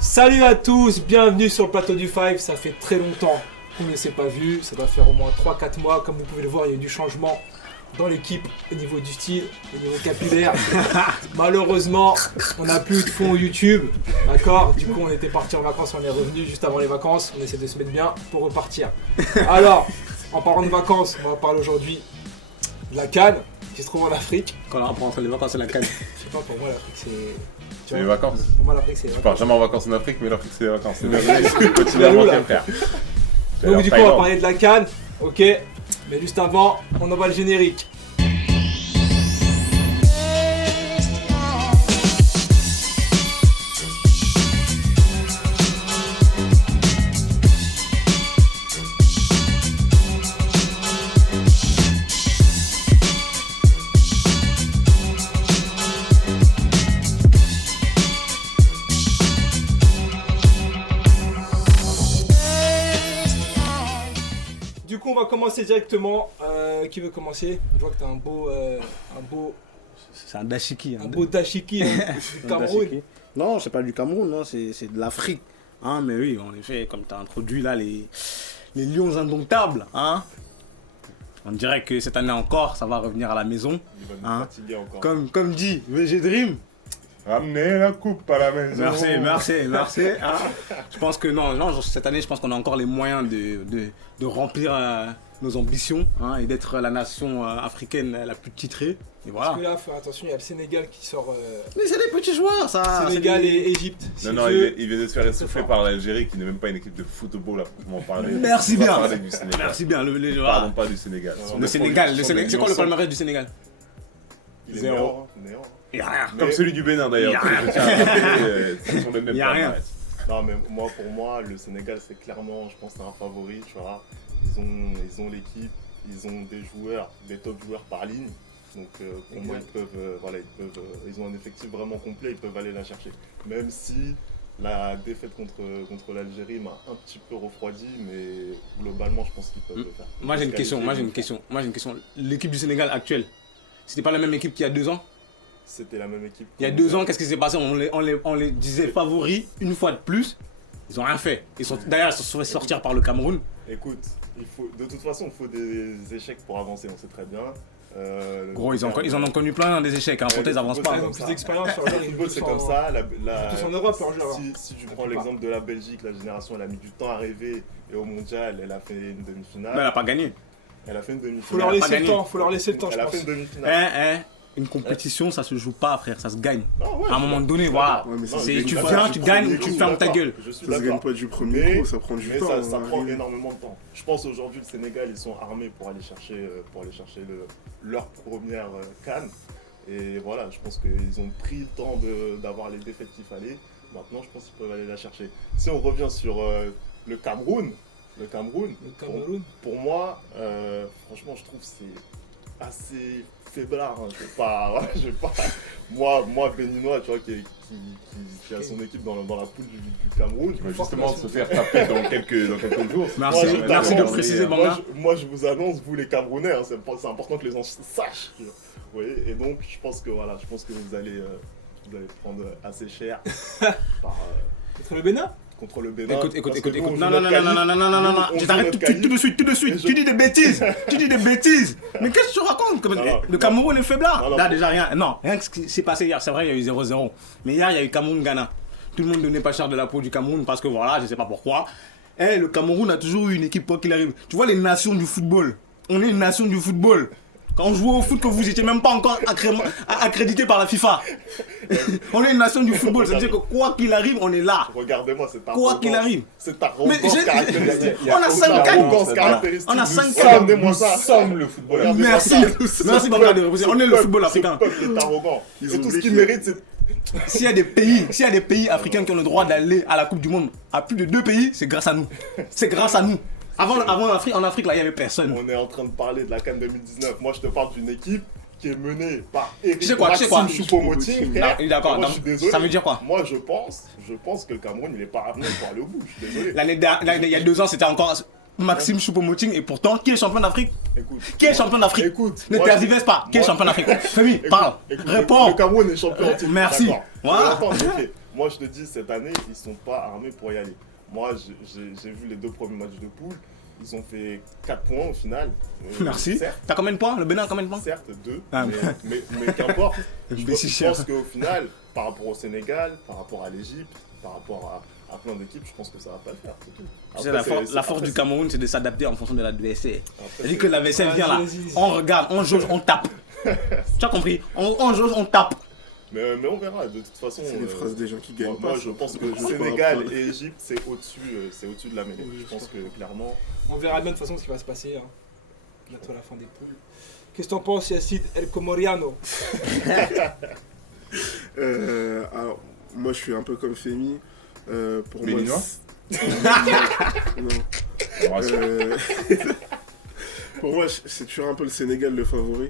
Salut à tous, bienvenue sur le plateau du Five. Ça fait très longtemps qu'on ne s'est pas vu, ça doit faire au moins 3-4 mois. Comme vous pouvez le voir, il y a eu du changement dans l'équipe au niveau du style, au niveau capillaire. Malheureusement, on n'a plus de fond YouTube, d'accord. Du coup, on était parti en vacances, on est revenu juste avant les vacances. On essaie de se mettre bien pour repartir. Alors, en parlant de vacances, on va parler aujourd'hui de la CAN qui se trouve en Afrique. Quand on rentre les vacances, c'est la CAN. Je sais pas, pour moi, l'Afrique c'est... C'est les vacances. Pour moi, l'Afrique c'est les Je vacances. pars jamais en vacances en Afrique, mais l'Afrique c'est les vacances. C'est merveilleux. Continue à manquer, frère. Donc du coup, on va parler de la CAN, ok. Mais juste avant, on envoie le générique. Du coup, on va commencer directement. Qui veut commencer? Je vois que t'as un beau C'est un dashiki. dashiki hein, du Cameroun. Non, c'est pas du Cameroun, non, c'est de l'Afrique. Hein, mais oui, en effet, comme tu as introduit là les lions indomptables. Hein. On dirait que cette année encore, ça va revenir à la maison. Il va nous Hein. fatiguer encore. Comme dit VG Dream. Ramenez la coupe à la maison. Merci. Hein. Je pense que non, cette année, je pense qu'on a encore les moyens de remplir nos ambitions, hein, et d'être la nation africaine la plus titrée. Et voilà. Parce que là, faut faire attention, il y a le Sénégal qui sort. Mais c'est des petits joueurs, ça. Sénégal et Égypte. Non, il vient de se faire essouffler par l'Algérie qui n'est même pas une équipe de football à proprement parler. Merci On va bien. parler du Sénégal. Merci bien. Parlons pas du Sénégal. Le Sénégal, c'est quoi le palmarès du Sénégal? Il est Zéro. néant. Il n'y a rien. Comme celui du Bénin d'ailleurs. Y a rien. Je tiens à rappeler, ce sont les mêmes Y a rien. palmarès. Non mais pour moi le Sénégal c'est clairement je pense c'est un favori, tu vois. Ils ont l'équipe, ils ont des top joueurs par ligne. Donc pour moi ils ont un effectif vraiment complet, ils peuvent aller la chercher. Même si la défaite contre l'Algérie m'a un petit peu refroidi, mais globalement je pense qu'ils peuvent le faire. Moi j'ai une question. L'équipe du Sénégal actuelle, c'était pas la même équipe qu'il y a 2 ans? C'était la même équipe. Il y a 2 ans, qu'est-ce qui s'est passé? On les disait favoris une fois de plus. Ils ont rien fait. D'ailleurs, ils se sont fait sortir par le Cameroun. Écoute, de toute façon il faut des échecs pour avancer, on sait très bien. Gros, ils en ont connu plein des échecs. Pourtant, ils avancent pas. Ils ont plus d'expérience sur le Le football c'est comme ça. Tous en Europe, leur jeu. Si tu prends l'exemple de la Belgique, la génération elle a mis du temps à arriver et au mondial elle a fait une demi-finale. Mais elle a pas gagné. Elle a fait une demi-finale. Faut leur laisser le temps, je Elle a pense. fait une demi-finale. Une compétition, ça se joue pas, frère, ça se gagne. Ah ouais, À un moment donné, voilà. Ouais, mais ça, C'est- c'est tu pas viens, du tu premier gagnes ou coup, tu fermes ta gueule. Je suis Ça se gagne d'accord. pas du premier coup, ça prend du temps. Ça hein, prend arriver. énormément de temps. Je pense aujourd'hui le Sénégal ils sont armés pour aller chercher leur première CAN. Et voilà, je pense qu'ils ont pris le temps d'avoir les défaites qu'il fallait. Maintenant je pense qu'ils peuvent aller la chercher. Si on revient sur le Cameroun, pour moi, franchement je trouve que c'est assez faiblard. Hein. Je vais pas. Moi béninois, tu vois, qui a son équipe dans la poule du Cameroun. Qui va justement se faire taper dans quelques jours. Merci de préciser, Banga. Moi, je vous annonce, vous les Camerounais, hein, c'est important que les gens sachent. Vous voyez, et donc, je pense que vous allez prendre assez cher Contre le Bénin? contre le Bénin. Écoute. Parce que nous, on Non. joue notre qualif. Je On joue t'arrête notre tout qualif. de suite. Tu dis des bêtises. Mais qu'est-ce que tu racontes? Le Cameroun est faiblard. Non, Là, déjà, rien que ce qui s'est passé hier. C'est vrai, il y a eu 0-0. Mais hier, il y a eu Cameroun-Ghana. Tout le monde donnait pas cher de la peau du Cameroun parce que voilà, je sais pas pourquoi. Le Cameroun a toujours eu une équipe quoi qu'il arrive. Tu vois les nations du football. On est une nation du football. Quand on jouait au foot, que vous n'étiez même pas encore accrédité par la FIFA. On est une nation du football, ça veut dire que quoi qu'il arrive, on est là. Regardez-moi, c'est ta Quoi qu'il arrive. C'est ta Mais arrogance caractéristique. on a 5 arrogance caractéristique. On a 5 Regardez-moi ça. Nous sommes le football. Regardez Merci, merci Bamba de reposer. On est le football africain. Ce peuple est arrogant. Ils Et ont tout ce qu'il oublié. mérite, c'est. S'il y a des pays africains qui ont le droit d'aller à la Coupe du Monde à plus de 2 pays, c'est grâce à nous. C'est grâce à nous. Avant en Afrique, là, il n'y avait personne. On est en train de parler de la CAN 2019. Moi, je te parle d'une équipe qui est menée par Eric Tu sais quoi Maxime Choupo-Moting. Non, d'accord, Moi, non. je suis désolé. Ça veut dire quoi? Moi, je pense que le Cameroun, il est pas ramené pour aller au bout. Je suis désolé. Il y a 2 ans, c'était encore Maxime Choupo-Moting. Et pourtant, qui est champion d'Afrique? Écoute. Qui est champion d'Afrique? Écoute. Ne moi, tergiverse pas. Qui est moi- champion d'Afrique? Femi, Écoute, parle. écoute, Réponds. Le Cameroun est champion en titre. Merci. D'accord. Voilà. Attends, ok. moi je te dis, cette année, ils sont pas armés pour y aller. Moi, j'ai vu les 2 premiers matchs de poule. Ils ont fait 4 points au final. Merci. T'as combien de points? Le Bénin a combien de points? Certes, 2. Ah, mais qu'importe. Je Béchichère. pense qu'au final, par rapport au Sénégal, par rapport à l'Égypte, par rapport à plein d'équipes, je pense que ça va pas le faire. C'est tout. Tu sais, la force du Cameroun, c'est de s'adapter en fonction de l'adversaire. C'est-à-dire que l'adversaire Ah, vient là, vas-y. on regarde, on jauge, on tape. Tu as compris? On jauge, on tape. Mais on verra, de toute façon. C'est les phrases des gens qui gagnent Moi, pas. je pense que Je sais pas Sénégal après. et Égypte, c'est au-dessus de la mêlée. Oui, Je pense que clairement. On verra bien de toute façon ce qui va se passer. Hein. Bientôt à la fin des poules. Qu'est-ce que t'en penses, Yacine El Comoriano? Alors, moi, je suis un peu comme Femi. Pour moi, Béninois non. Pour moi, c'est toujours un peu le Sénégal le favori.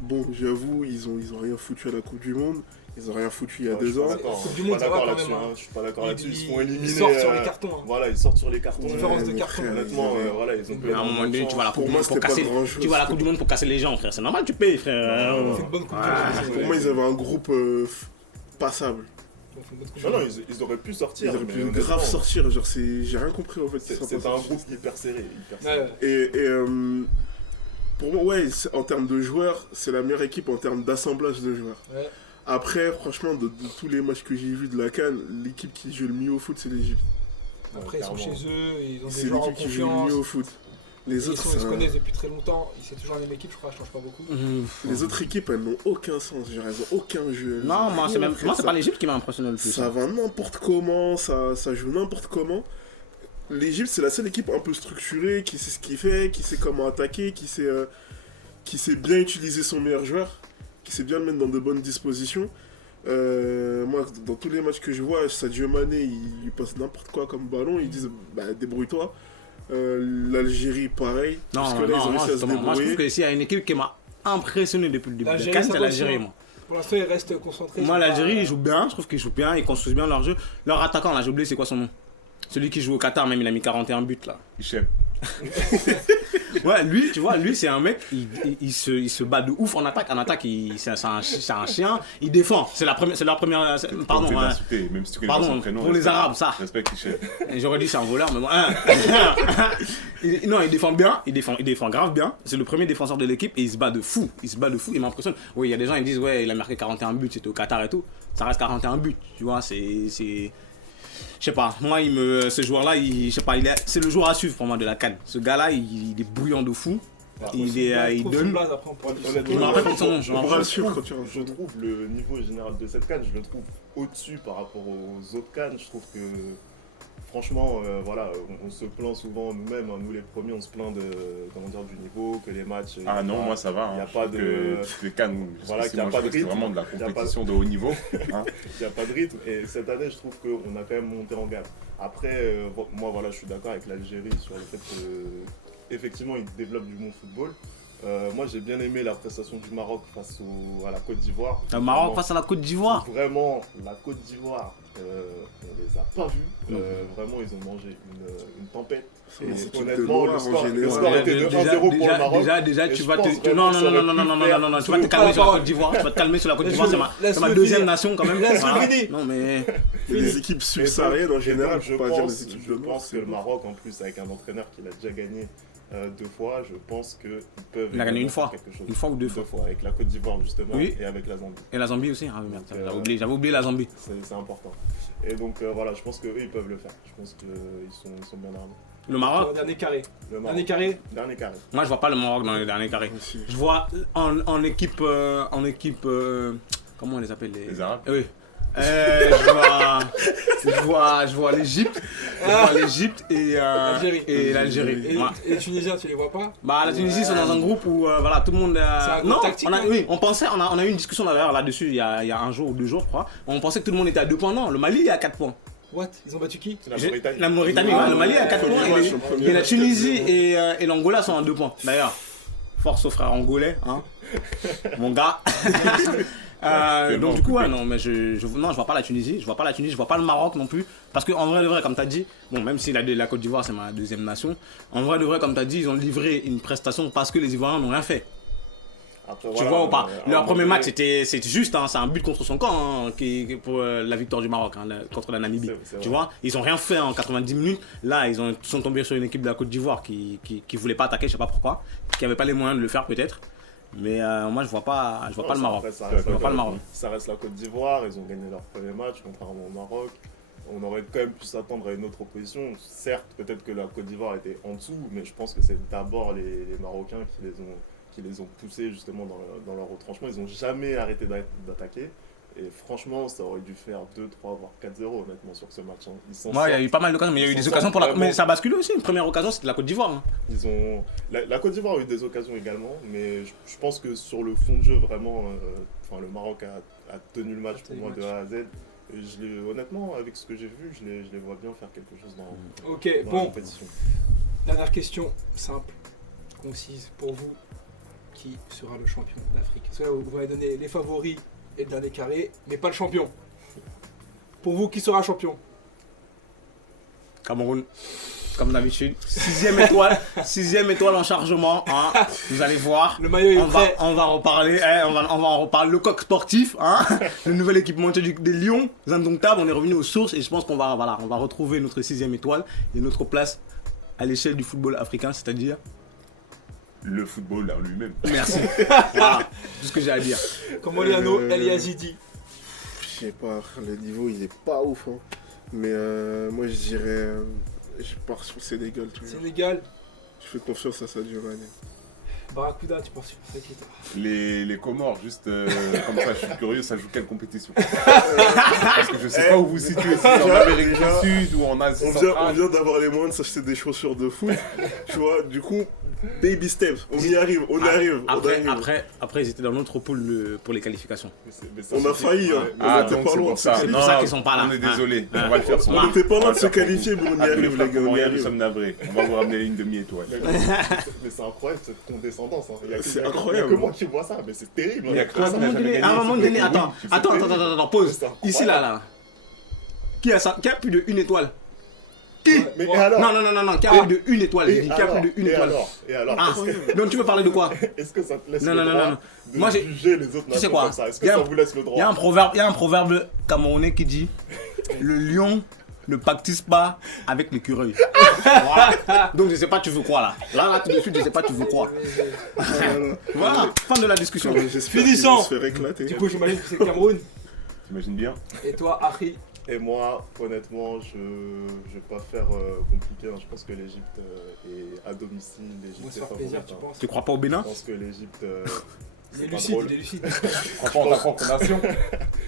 Bon, j'avoue, ils ont rien foutu à la Coupe du Monde. Ils ont rien foutu il y a 2 ans. Coupe du Je suis Monde, pas ça va d'accord quand là-dessus. même, hein. Je suis pas d'accord là-dessus. Ils se font éliminer. Ils sortent sur les cartons. Hein. Voilà, ils sortent sur les cartons. Différence de mais carton. frère, Honnêtement, ils avaient- voilà, ils ont Mais À un moment donné, tu vois la Pour Coupe du moi, Monde pour c'était pas casser. grand-chose. Tu vois la Coupe du Monde pour casser les gens, frère. C'est normal, tu payes, frère. On fait une bonne coupe du Monde. Pour moi, ils avaient un groupe passable. On fait une bonne coupe Non, du non, Monde. ils auraient pu Ils sortir. auraient mais pu honnêtement, grave sortir. Genre, j'ai rien compris en fait. C'est un groupe hyper serré. Ouais, ouais. Et pour moi, ouais, en termes de joueurs, c'est la meilleure équipe en termes d'assemblage de joueurs. Ouais. Après, franchement, de tous les matchs que j'ai vus de la CAN, l'équipe qui joue le mieux au foot, c'est l'Égypte. Après, ils sont chez eux, ils ont des C'est joueurs en l'équipe qui joue le confiance. mieux au foot. Les Ils autres, se connaissent depuis très longtemps. C'est toujours la même équipe, je crois, ça change pas beaucoup. les autres équipes, elles n'ont aucun sens. Genre, elles n'ont aucun jeu. Non, moi, c'est même. Moi, c'est ça, pas l'Égypte qui m'a impressionné le plus. ça va n'importe comment, ça joue n'importe comment. L'Égypte, c'est la seule équipe un peu structurée, qui sait ce qu'il fait, qui sait comment attaquer, qui sait bien utiliser son meilleur joueur, qui sait bien le mettre dans de bonnes dispositions. Moi, dans tous les matchs que je vois, Sadio Mané, il lui passe n'importe quoi comme ballon, ils disent bah, débrouille-toi. L'Algérie, pareil. Non, parce que là, ils ont non, moi, réussi à se justement, moi, je trouve débrouiller. que s'il y a une équipe qui m'a impressionné depuis le début de L'Algérie, CAN, ça c'est va l'Algérie, aussi, moi. Pour l'instant, ils restent concentrés. Moi, ils sont l'Algérie, pas- ils jouent bien, je trouve qu'ils jouent bien, ils construisent bien leur jeu. Leur attaquant, là, j'ai oublié, c'est quoi son nom? Celui qui joue au Qatar, même, il a mis 41 buts, là. Hichem. Ouais, lui, tu vois, lui, c'est un mec, il se bat de ouf en attaque. En attaque, c'est un chien, il défend. C'est leur première. Pardon, hein. Même si tu connais pas Pardon, son prénom. pour les respecte- Arabes, ça. Respecte Hichem. Et j'aurais dit c'est un voleur, mais bon. Hein. Non, il défend bien, il défend grave bien. C'est le premier défenseur de l'équipe et il se bat de fou. Il m'impressionne. Oui, il y a des gens qui disent, ouais, il a marqué 41 buts, c'était au Qatar et tout. Ça reste 41 buts, tu vois, c'est. Je sais pas, moi, ce joueur-là, je sais pas, c'est le joueur à suivre pour moi de la CAN. Ce gars-là, il est bouillant de fou. Il Trouve son donne. blaze, après, on pourra Je me discuter. rappelle pas de son nom. On pourra le suivre quand tu rentres. Je trouve le niveau général de cette CAN, je le trouve au-dessus par rapport aux autres CAN. Je trouve que, franchement, voilà, on se plaint souvent nous-mêmes, hein, nous les premiers, on se plaint du niveau, que les matchs. Ah non, moi ça va. y a Hein. pas Je trouve de- que toutes les cannes, Voilà, parce que qu'il y a moi, pas je de trouve que c'est rythme. vraiment de la Il y a pas de- compétition de haut niveau. Hein. Il n'y a pas de rythme et cette année je trouve qu'on a quand même monté en gamme. Après, moi voilà, je suis d'accord avec l'Algérie sur le fait qu'effectivement ils développent du bon football. Moi j'ai bien aimé la prestation du Maroc face à la Côte d'Ivoire. Le Maroc Vraiment, face à la Côte d'Ivoire. Vraiment, la Côte d'Ivoire, on les a pas vus. Vraiment, ils ont mangé une tempête. C'est Et une équipe de honnêtement, noirs le en score général. était de 1-0 pour le Maroc. Déjà, Et tu je vas pense te. vraiment Non, que ça aurait pu faire tu vas te calmer sur la Côte d'Ivoire. Tu vas te calmer sur la Côte d'Ivoire, c'est ma Laisse-le deuxième finir. nation quand même. Laisse-le Voilà. finir. Non, mais. Et les équipes subsahariennes en général, je faut pas dire pense, les équipes je de Nord. pense que le Maroc, en plus, avec un entraîneur qui l'a déjà gagné 2 fois, je pense qu'ils peuvent. Il a gagné une faire fois. quelque chose. Une fois ou deux 2 fois. fois, avec la Côte d'Ivoire justement Oui. et avec la Zambie. Et la Zambie aussi. Ah oui, merde, Donc, j'avais oublié la Zambie. C'est important. Et donc voilà, je pense qu'eux, ils peuvent le faire. Je pense qu'ils sont bien armés. Le Maroc, Dernier carré. Le Maroc. Dernier carré. Dernier carré. moi je vois pas le Maroc dans les derniers carrés. Aussi. Je vois en équipe. Comment on les appelle Les Arabes. Oui. Je vois l'Égypte. Je vois l'Égypte et l'Algérie. Et Ouais. les Tunisiens, tu les vois pas? Bah la Tunisie c'est dans un groupe où voilà tout le monde C'est un groupe non tactique, hein. oui on pensait on a eu une discussion d'ailleurs là-dessus il y a un jour ou 2 jours je crois on pensait que tout le monde était à 2 points non le Mali est à 4 points What? Ils ont battu qui? C'est la Mauritanie. la Mauritanie Ah, ouais, le Mali est à 4 premier points match, et, le premier et la match, Tunisie et l'Angola sont à 2 points d'ailleurs force aux frères angolais hein mon gars donc du coup ouais non mais je vois pas la Tunisie je vois pas le Maroc non plus parce que en vrai de vrai comme t'as dit bon même si la Côte d'Ivoire c'est ma deuxième nation en vrai de vrai comme t'as dit ils ont livré une prestation parce que les Ivoiriens n'ont rien fait Après, Tu voilà, vois ou pas? à un Leur moment premier donné, match, c'est juste, hein, c'est un but contre son camp hein, pour la victoire du Maroc contre la Namibie. C'est Tu vrai. vois, ils ont rien fait en 90 minutes. Là, ils sont tombés sur une équipe de la Côte d'Ivoire qui voulait pas attaquer, je sais pas pourquoi, qui avait pas les moyens de le faire peut-être. Mais moi, je vois pas Non, le Maroc. après, ça Je reste vois pas le Maroc. Ça reste la Côte d'Ivoire, ils ont gagné leur premier match, contrairement au Maroc. On aurait quand même pu s'attendre à une autre opposition. Certes, peut-être que la Côte d'Ivoire était en dessous, mais je pense que c'est d'abord les Marocains qui les ont poussés justement dans leur retranchement. Ils n'ont jamais arrêté d'attaquer. Et franchement, ça aurait dû faire 2, 3, voire 4-0 honnêtement sur ce match. Hein. Ils s'en Ouais, il y a sortent. eu pas mal d'occasions, mais il y a eu Ils des s'en occasions pour sortent la. Mais vraiment. ça a basculé aussi. Une première occasion, c'était la Côte d'Ivoire. Hein. La Côte d'Ivoire a eu des occasions également, mais je pense que sur le fond de jeu, vraiment, le Maroc a tenu le match pour moi de A à Z. Et honnêtement, avec ce que j'ai vu, je les vois bien faire quelque chose dans Ok, la bon, compétition. dernière question, simple, concise. Pour vous, qui sera le champion d'Afrique? Parce que là, vous m'avez donné les favoris et le dernier carré, mais pas le champion. Pour vous, qui sera champion? Cameroun, comme d'habitude. 6ème étoile en chargement. Hein. Vous allez voir. Le maillot est On prêt. va en reparler. On va en reparler. Le coq sportif, hein. Le nouvel équipementier des Lions, les indomptables. On est revenu aux sources et je pense qu'on va retrouver notre 6ème étoile et notre place à l'échelle du football africain, c'est-à-dire. Le football en lui-même. Merci. Voilà, tout ce que j'ai à dire. Comme Oliano, El Yazidi. Je sais pas, le niveau il est pas ouf. Hein. Mais moi je dirais. Je pars sur le Sénégal toujours. Sénégal. Je fais confiance à Sadio Mané. Barracuda, tu penses sur qui toi? Les Comores, juste comme ça, je suis curieux, ça joue quelle compétition? Parce que je sais pas où vous situez, si c'est en Amérique du Sud ou en Asie On centrale. vient d'avoir les moyens de s'acheter des chaussures de foot. Tu vois, du coup, baby steps. On y arrive, on y arrive. on arrive. Après, ils étaient dans notre pool pour les qualifications. Mais ça On a suffit. failli, hein. Ouais, Ah, On était donc pas c'est loin pour de se ça. C'est pour qualifier. ça Non, qu'ils sont pas là. On est désolé, Hein. on va le faire sans On vous. était pas On va loin de le se faire pour qualifier, vous. mais on y Appelez arrive, les gars, on y Montréal, nous arrive. sommes navrés. On va vous ramener une demi-étoile. Mais c'est incroyable cette condescendance. Hein. Il y a que- C'est il y a que- incroyable. Il y a que moi qui vois ça, mais c'est terrible. Il y a hein. que toi, À ça un n'a moment jamais donné, gagné, c'est terrible. attends, pause. C'est incroyable. Ici, là. Qui a plus de une étoile? Mais Bon, et alors Non, qui a plus de une étoile? J'ai dit qui a plus de une étoile. Et alors Ah, donc tu veux parler de quoi? Est-ce que ça te laisse Non, le non, droit non. de Moi, juger les autres Tu sais nations quoi? comme ça? Est-ce que Y a ça un- vous laisse le droit? Il y a un proverbe camerounais qui dit le lion ne pactise pas avec l'écureuil. Voilà. Donc je sais pas tu veux quoi là. Là tout de suite je sais pas tu veux quoi. Voilà, fin de la discussion. J'espère Finissons. qu'ils vont se faire éclater. Du coup, j'imagine que c'est le Cameroun. T'imagines bien? Et toi, Harry? Et moi, honnêtement, je vais pas faire compliqué. Hein. Je pense que l'Égypte est à domicile. On va L'Égypte se est faire plaisir, favorite. tu hein. penses? Tu crois pas au Bénin? Je pense que l'Égypte. Il est c'est pas lucide, drôle. il est lucide. Crois pas en ta propre nation.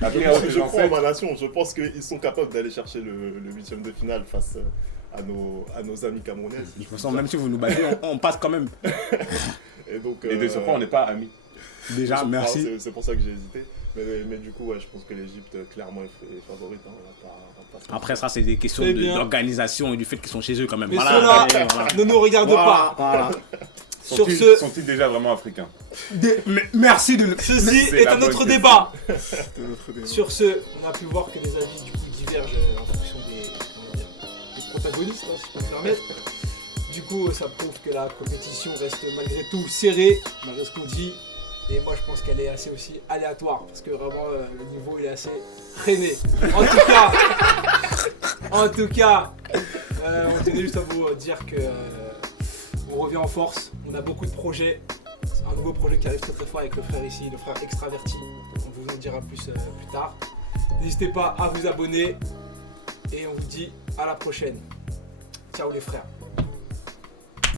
Appelez à Je tes crois en ancêtres. ma nation. Je pense qu'ils sont capables d'aller chercher le 8e de finale face à nos amis camerounais. Je me sens même si vous nous battez, on passe quand même. Et donc. Et de ce point, on n'est pas amis. Déjà, merci. C'est pour ça que j'ai hésité. Mais du coup, ouais, je pense que l'Égypte, clairement, est favorite. Hein. On va pas se Après ça c'est des questions Très bien. d'organisation et du fait qu'ils sont chez eux quand même. Mais Voilà. cela Voilà. ne nous regarde pas. Voilà. Sur ce, Sont-ils déjà vraiment africains? Merci de ceci C'est est la un bonne autre question. débat. C'était notre débat. Sur ce, on a pu voir que les avis du coup divergent en fonction des protagonistes, hein, si je peux me permettre. Du coup, ça prouve que la compétition reste malgré tout serrée, malgré ce qu'on dit. Et moi, je pense qu'elle est assez aussi aléatoire, parce que vraiment, le niveau il est assez traîné. En tout cas, on tenait juste à vous dire que on revient en force. On a beaucoup de projets. C'est un nouveau projet qui arrive très très fort avec le frère ici, le frère extraverti. On vous en dira plus tard. N'hésitez pas à vous abonner et on vous dit à la prochaine. Ciao les frères.